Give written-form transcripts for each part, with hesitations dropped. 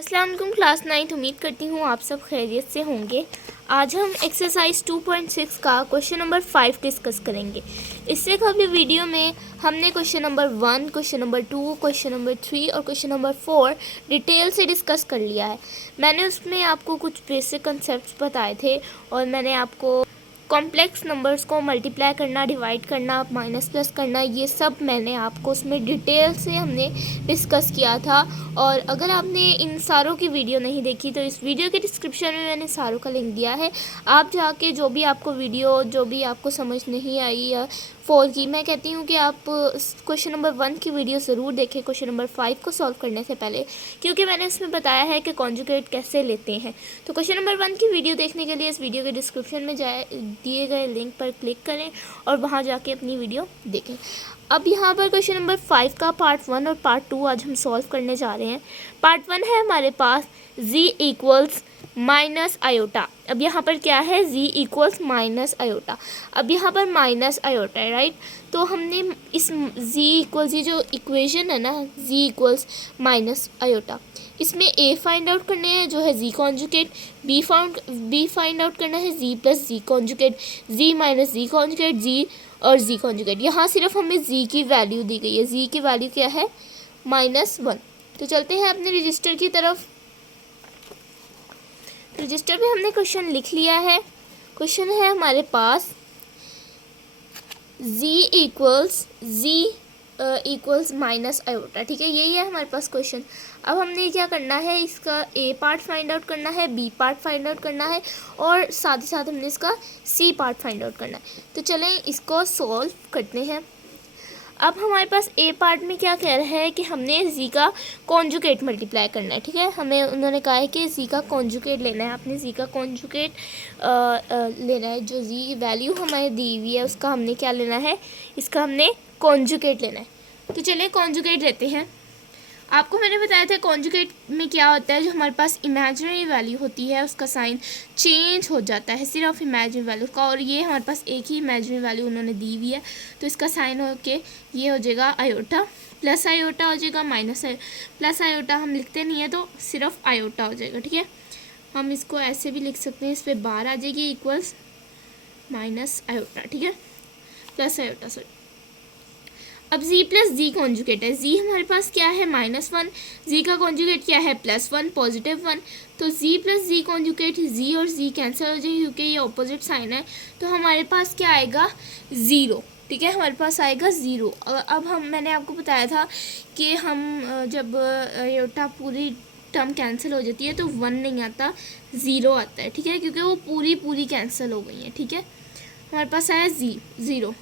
अस्सलाम वालेकुम क्लास 9। उम्मीद करती हूँ आप सब खैरियत से होंगे। आज हम एक्सरसाइज 2.6 का क्वेश्चन नंबर 5 डिस्कस करेंगे। इससे कभी वीडियो में हमने question number 1, question number 2, question number 3 और क्वेश्चन नंबर 4 डिटेल से डिस्कस कर लिया है। मैंने उसमें आपको कुछ बेसिक कंसेप्ट बताए थे और मैंने आपको कॉम्प्लेक्स नंबर्स को मल्टीप्लाई करना, डिवाइड करना, माइनस प्लस करना, ये सब मैंने आपको उसमें डिटेल से हमने डिस्कस किया था। और अगर आपने इन सारों की वीडियो नहीं देखी तो इस वीडियो के डिस्क्रिप्शन में मैंने सारों का लिंक दिया है। आप जाके जो भी आपको वीडियो जो भी आपको समझ नहीं आई या 4 की, मैं कहती हूँ कि आप क्वेश्चन नंबर 1 की वीडियो ज़रूर देखें क्वेश्चन नंबर 5 को सॉल्व करने से पहले, क्योंकि मैंने इसमें बताया है कि कॉन्जुगेट कैसे लेते हैं। तो क्वेश्चन नंबर 1 की वीडियो देखने के लिए इस वीडियो के डिस्क्रिप्शन में दिए गए लिंक पर क्लिक करें और वहाँ जाके अपनी वीडियो देखें। अब यहाँ पर क्वेश्चन नंबर 5 का पार्ट 1 और पार्ट 2 आज हम सॉल्व करने जा रहे हैं। पार्ट 1 है हमारे पास z इक्वल्स माइनस आयोटा। अब यहाँ पर क्या है, z इक्वल्स माइनस आयोटा। अब यहाँ पर माइनस आयोटा है, राइट। तो हमने इस z इक्वल्स, ये जो इक्वेशन है ना, z इक्वल्स माइनस आयोटा, इसमें a फाइंड आउट करने हैं जो है z conjugate, b find out करना है z plus z conjugate, z minus z conjugate, z और z कॉन्जुगेट। यहाँ सिर्फ हमें z की वैल्यू दी गई है, z की वैल्यू क्या है, -1। तो चलते हैं अपने रजिस्टर की तरफ। रजिस्टर पे हमने क्वेश्चन लिख लिया है। क्वेश्चन है हमारे पास z इक्वल्स माइनस आयोटा, ठीक है, यही है हमारे पास क्वेश्चन। अब हमने क्या करना है, इसका a पार्ट फाइंड आउट करना है, b पार्ट फाइंड आउट करना है और साथ ही साथ हमने इसका c पार्ट फाइंड आउट करना है। तो चलें इसको सॉल्व करते हैं। अब हमारे पास a पार्ट में क्या कह रहा है कि हमने z का कॉन्जुगेट मल्टीप्लाई करना है, ठीक है। हमें उन्होंने कहा है कि z का कॉन्जुगेट लेना है, आपने z का कॉन्जुगेट लेना है। जो z की वैल्यू हमें दी हुई है उसका हमने क्या लेना है, इसका हमने कॉन्जुगेट लेना है। तो चलिए कॉन्जुगेट लेते हैं। आपको मैंने बताया था कॉन्जुगेट में क्या होता है, जो हमारे पास इमेजिनरी वैल्यू होती है उसका साइन चेंज हो जाता है, सिर्फ इमेजिनरी वैल्यू का। और ये हमारे पास एक ही इमेजिनरी वैल्यू उन्होंने दी हुई है, तो इसका साइन हो के ये हो जाएगा आयोटा, प्लस आयोटा हो जाएगा, माइनस प्लस आयोटा हम लिखते नहीं है तो सिर्फ आयोटा हो जाएगा, ठीक है। हम इसको ऐसे भी लिख सकते हैं, इस पर बार आ जाएगी, इक्वल्स माइनस आयोटा, ठीक है, प्लस आयोटा, सॉरी। अब z प्लस z कॉन्जुगेट है, z हमारे पास क्या है, -1, z का कॉन्जुगेट क्या है, +1, +1। तो z plus z conjugate, z और z कैंसिल हो जाएगी क्योंकि ये ऑपोजिट साइन है। तो हमारे पास क्या आएगा, 0, ठीक है, हमारे पास आएगा 0। अब मैंने आपको बताया था कि हम जब आयोटा पूरी टर्म कैंसिल हो जाती है तो 1 नहीं आता, 0 आता है, ठीक है, क्योंकि वो पूरी कैंसिल हो गई है, ठीक है। हमारे पास आया 0।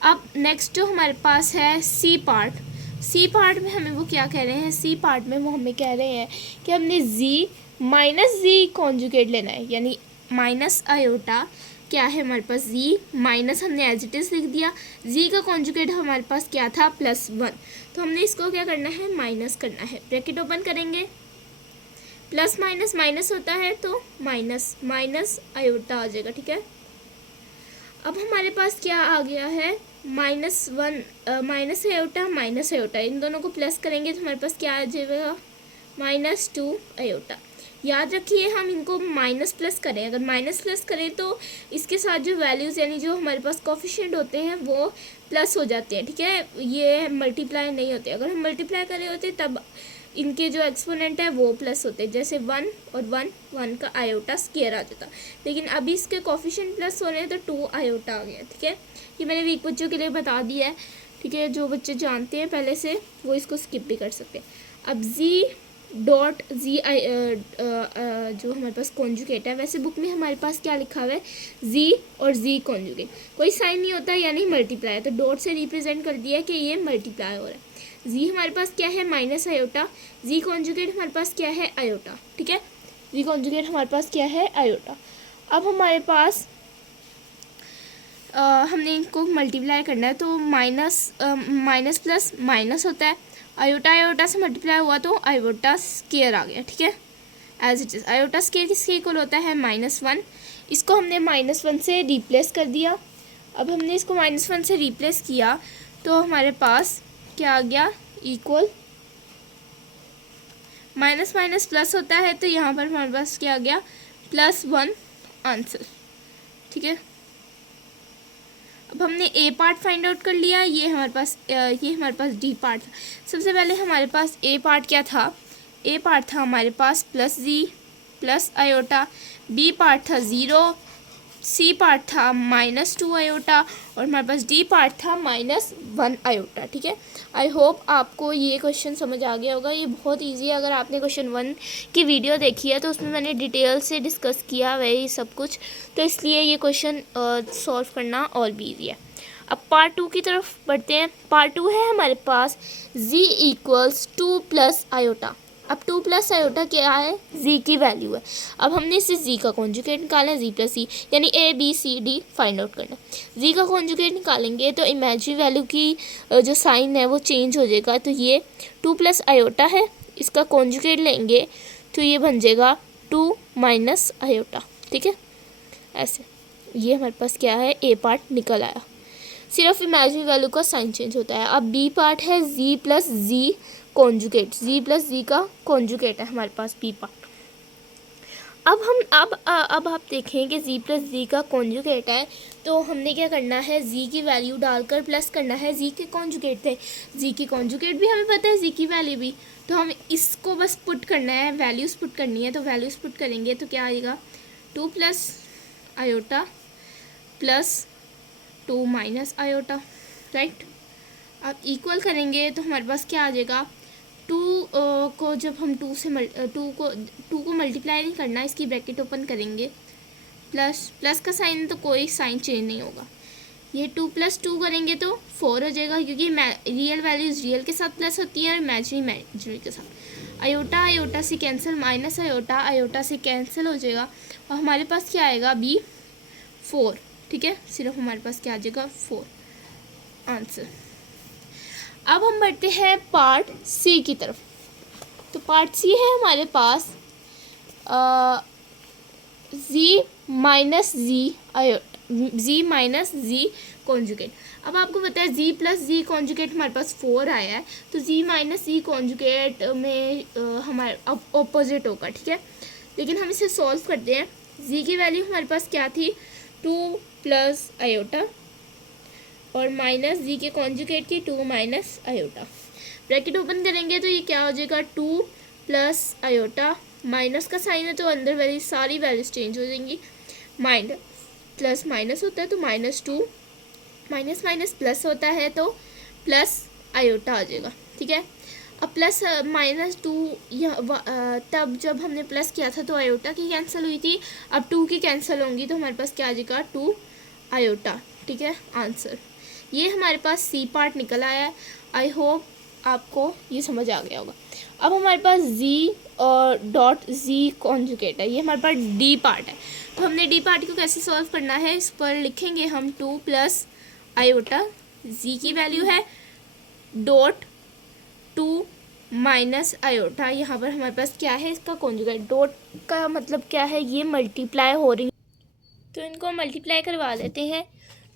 अब नेक्स्ट जो हमारे पास है सी पार्ट में हमें वो क्या कह रहे हैं, सी पार्ट में वो हमें कह रहे हैं कि हमने z माइनस z कॉन्जुगेट लेना है, यानी माइनस आयोटा क्या है हमारे पास, z माइनस हमने एज इट इज़ लिख दिया, z का कॉन्जुगेट हमारे पास क्या था, +1। तो हमने इसको क्या करना है, माइनस करना है। ब्रैकेट ओपन करेंगे, प्लस माइनस माइनस होता है तो माइनस आयोटा आ जाएगा, ठीक है। अब हमारे पास क्या आ गया है, -1 माइनस आयोटा, इन दोनों को प्लस करेंगे तो हमारे पास क्या आ जाएगा, -2 आयोटा। याद रखिए हम इनको माइनस प्लस करें, अगर माइनस प्लस करें तो इसके साथ जो वैल्यूज़ यानी जो हमारे पास कोफिशिएंट होते हैं वो प्लस हो जाते हैं, ठीक है, ये मल्टीप्लाई नहीं होते। अगर हम मल्टीप्लाई करे होते तब इनके जो एक्सपोनेंट है वो प्लस होते, जैसे 1 और 1 का आयोटा स्क्वायर आ जाता। लेकिन अभी इसके कोफिशिएंट प्लस हो रहे हैं तो 2 आयोटा आ गया, ठीक है। ये मैंने वीक बच्चों के लिए बता दिया है, ठीक है, जो बच्चे जानते हैं पहले से वो इसको स्किप भी कर सकते हैं। अब जो हमारे पास कॉन्जुगेट है, वैसे बुक में हमारे पास क्या लिखा हुआ है, z और z कॉन्जुगेट, कोई साइन नहीं होता यानी मल्टीप्लाई है, तो डॉट से रिप्रेजेंट कर दिया कि ये मल्टीप्लाई हो रहा है। z हमारे पास क्या है, माइनस आयोटा, z कॉन्जुगेट हमारे पास क्या है, आयोटा, ठीक है, z कॉन्जुगेट हमारे पास क्या है, आयोटा। अब हमारे पास हमने इनको मल्टीप्लाई करना है, तो माइनस प्लस माइनस होता है, आयोटा से मल्टीप्लाई हुआ तो आयोटा स्क्वायर आ गया, ठीक है, as it is. Iota square किसके इक्वल होता है, -1। इसको हमने -1 से रिप्लेस कर दिया। अब हमने इसको -1 से रिप्लेस किया तो हमारे पास क्या आ गया, इक्वल माइनस माइनस प्लस होता है, तो यहाँ पर हमारे पास क्या आ गया, +1 आंसर। ठीक है, अब हमने ए पार्ट फाइंड आउट कर लिया। ये हमारे पास डी पार्ट था। सबसे पहले हमारे पास ए पार्ट क्या था, ए पार्ट था हमारे पास +z plus iota, B part था 0, सी पार्ट था -2 आयोटा और हमारे पास डी पार्ट था -1 आयोटा। ठीक है, आई होप आपको ये क्वेश्चन समझ आ गया होगा। ये बहुत इजी है। अगर आपने क्वेश्चन 1 की वीडियो देखी है तो उसमें मैंने डिटेल से डिस्कस किया हुआ है ये सब कुछ, तो इसलिए ये क्वेश्चन सॉल्व करना और भी ईजी है। अब पार्ट 2 की तरफ बढ़ते हैं। पार्ट 2 है हमारे पास z = 2 + आयोटा। अब 2 + आयोटा क्या है, z की वैल्यू है। अब हमने इसे z का कॉन्जुगेट निकालना है, z + c यानी a b c d find out करना है। z का कॉन्जुगेट निकालेंगे तो इमेजिनरी वैल्यू की जो साइन है वो चेंज हो जाएगा। तो ये 2 + आयोटा है, इसका कॉन्जुगेट लेंगे तो ये बन जाएगा 2 - आयोटा। ठीक है, ऐसे ये हमारे पास क्या है, ए पार्ट निकल आया। सिर्फ इमेजिनरी वैल्यू का साइन चेंज होता है। अब बी पार्ट है z + z conjugate, z + z का कॉन्जुगेट है हमारे पास बी पार्ट। अब आप देखें कि z + z का कॉन्जुगेट है, तो हमने क्या करना है, z की वैल्यू डालकर प्लस करना है। z के कॉन्जुगेट थे, z की कॉन्जुगेट भी हमें पता है, z की वैल्यू भी, तो हम इसको बस पुट करना है, वैल्यूज़ पुट करनी है। तो वैल्यूज़ पुट करेंगे तो क्या आएगा, 2 + आयोटा + 2 - आयोटा, राइट। अब इक्वल करेंगे तो हमारे पास क्या आ जाएगा, 2 को जब हम 2 को मल्टीप्लाई नहीं करना, इसकी ब्रैकेट ओपन करेंगे, प्लस का साइन तो कोई साइन चेंज नहीं होगा। ये 2 + 2 करेंगे तो 4 हो जाएगा, क्योंकि रियल वैल्यूज़ रियल के साथ प्लस होती हैं और इमेजिनरी के साथ। आयोटा आयोटा से कैंसिल, माइनस आयोटा आयोटा से कैंसिल हो जाएगा और हमारे पास क्या आएगा, b4। ठीक है, सिर्फ हमारे पास क्या आ जाएगा, 4 आंसर। अब हम बढ़ते हैं पार्ट सी की तरफ। तो पार्ट सी है हमारे पास z - z कॉन्जुगेट। अब आपको पता है z + z कॉन्जुगेट हमारे पास 4 आया है, तो z - z कॉन्जुगेट में हमारे ऑपोजिट होगा। ठीक है, लेकिन हम इसे सॉल्व करते हैं। z की वैल्यू हमारे पास क्या थी, 2 + आयोटा और माइनस z के कॉन्जुगेट की 2 - आयोटा। ब्रैकेट ओपन करेंगे तो ये क्या हो जाएगा, 2 + आयोटा, माइनस का साइन है तो अंदर वैल्यू सारी वैल्यूज चेंज हो जाएंगी। माइनस प्लस माइनस होता है तो -2, माइनस माइनस प्लस होता है तो प्लस आयोटा आ जाएगा। ठीक है, अब प्लस -2 तब जब हमने प्लस किया था तो आयोटा की कैंसिल हुई थी, अब 2 की कैंसिल होंगी तो हमारे पास क्या आ जाएगा, 2 आयोटा। ठीक है, आंसर ये हमारे पास सी पार्ट निकल आया है। आई होप आपको ये समझ आ गया होगा। अब हमारे पास z और .z कॉन्जुगेट है, ये हमारे पास डी पार्ट है। तो हमने डी पार्ट को कैसे सॉल्व करना है, इस पर लिखेंगे हम 2 + आयोटा, z की वैल्यू है .2 - आयोटा। यहाँ पर हमारे पास क्या है, इसका कॉन्जुगेट। डॉट का मतलब क्या है, ये मल्टीप्लाई हो रही, तो इनको मल्टीप्लाई करवा देते हैं।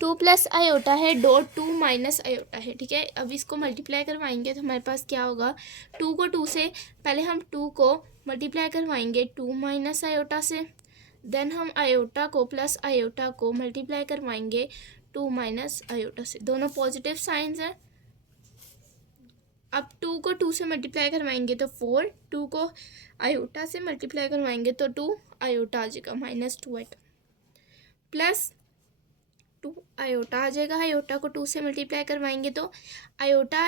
2 + आयोटा है, .2 - आयोटा है। ठीक है, अब इसको मल्टीप्लाई करवाएंगे तो हमारे पास क्या होगा, 2 को 2 से, पहले हम 2 को मल्टीप्लाई करवाएंगे 2 - आयोटा से, देन हम आयोटा को प्लस आयोटा को मल्टीप्लाई करवाएंगे 2 - आयोटा से। दोनों पॉजिटिव साइंस हैं। अब 2 को 2 से मल्टीप्लाई करवाएंगे तो 4, 2 को आयोटा से मल्टीप्लाई करवाएंगे तो 2 आयोटा आ जाएगा, -2 आयोटा प्लस 2 आयोटा आ जाएगा। आयोटा को 2 से मल्टीप्लाई करवाएंगे तो आयोटा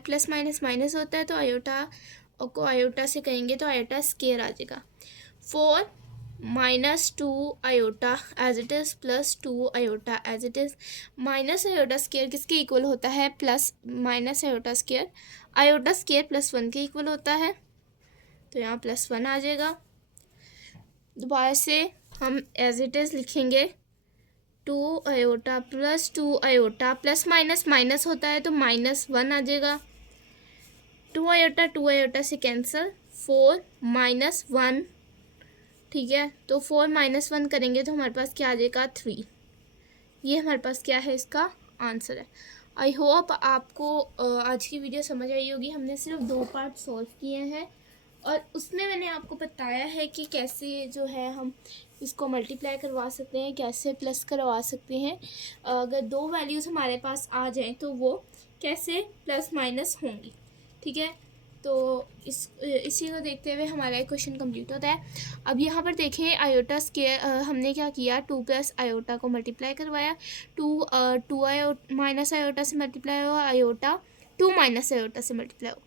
प्लस माइनस माइनस होता है, तो आयोटा को आयोटा से करेंगे तो आयोटा स्क्वायर आ जाएगा। 4 - 2 iota as it is plus 2 iota as it is. Minus iota square किसके इक्वल होता है, plus minus iota square, iota square +1 के इक्वल होता है, तो यहाँ +1 आ जाएगा। दोबारा से हम एज इट इज़ लिखेंगे 2 iota plus 2 iota, plus minus minus होता है तो -1 आ जाएगा। 2 आयोटा से कैंसिल, 4 - 1। ठीक है, तो 4 - 1 करेंगे तो हमारे पास क्या आ जाएगा, 3। ये हमारे पास क्या है, इसका आंसर है। आई होप आपको आज की वीडियो समझ आई होगी। हमने सिर्फ 2 पार्ट सॉल्व किए हैं और उसमें मैंने आपको बताया है कि कैसे जो है हम इसको मल्टीप्लाई करवा सकते हैं, कैसे प्लस करवा सकते हैं, अगर दो वैल्यूज़ हमारे पास आ जाएं तो वो कैसे प्लस माइनस होंगी। ठीक है, तो इसी को देखते हुए हमारा एक क्वेश्चन कंप्लीट होता है। अब यहाँ पर देखें आयोटा स्केयर, हमने क्या किया, 2 प्लस आयोटा को मल्टीप्लाई करवाया, 2 माइनस आयोटा से मल्टीप्लाई हुआ, आयोटा 2 माइनस आयोटा से मल्टीप्लाई हुआ,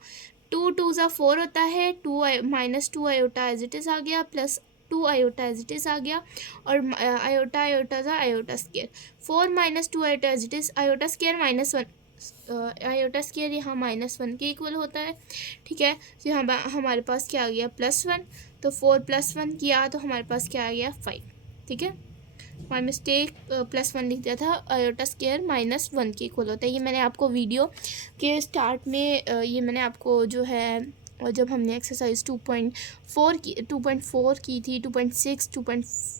2 2 ज़ा 4 होता है, 2 minus 2 iota as it is आ गया, plus 2 iota as it is आ गया, और आयोटा आयोटा ज़ा iota square, 4 minus 2 iota as it is, iota square -1, iota square यहाँ -1 के इक्वल होता है। ठीक है, तो यहाँ हमारे पास क्या आ गया, +1, तो 4 + 1 किया तो हमारे पास क्या आ गया, 5। ठीक है, माई मिस्टेक, +1 लिख दिया था, आयोटा स्केयर -1 के इक्वल होता है। ये मैंने आपको वीडियो के स्टार्ट में ये मैंने आपको जो है, और जब हमने एक्सरसाइज 2.4 की थी, 2.6,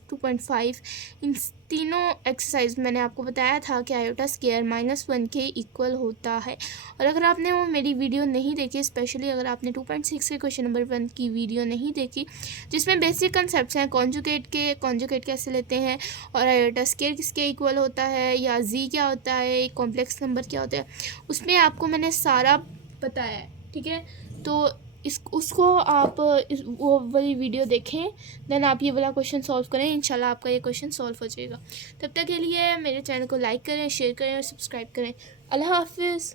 2.5, इन तीनों एक्सरसाइज मैंने आपको बताया था कि आयोटा स्केयर -1 के इक्वल होता है। और अगर आपने वो मेरी वीडियो नहीं देखी, स्पेशली अगर आपने 2.6 के क्वेश्चन नंबर 1 की वीडियो नहीं देखी, जिसमें बेसिक कंसेप्ट हैं कॉन्जुगेट कैसे लेते हैं, और आयोटा स्केयर किसके इक्वल होता है, या जी क्या होता है, कॉम्प्लेक्स नंबर क्या होता है, उसमें आपको मैंने सारा बताया है। ठीक है, तो उसको आप वो वाली वीडियो देखें, देन आप ये वाला क्वेश्चन सॉल्व करें, इंशाल्लाह आपका ये क्वेश्चन सॉल्व हो जाएगा। तब तक के लिए मेरे चैनल को लाइक करें, शेयर करें और सब्सक्राइब करें। अल्लाह हाफिज़।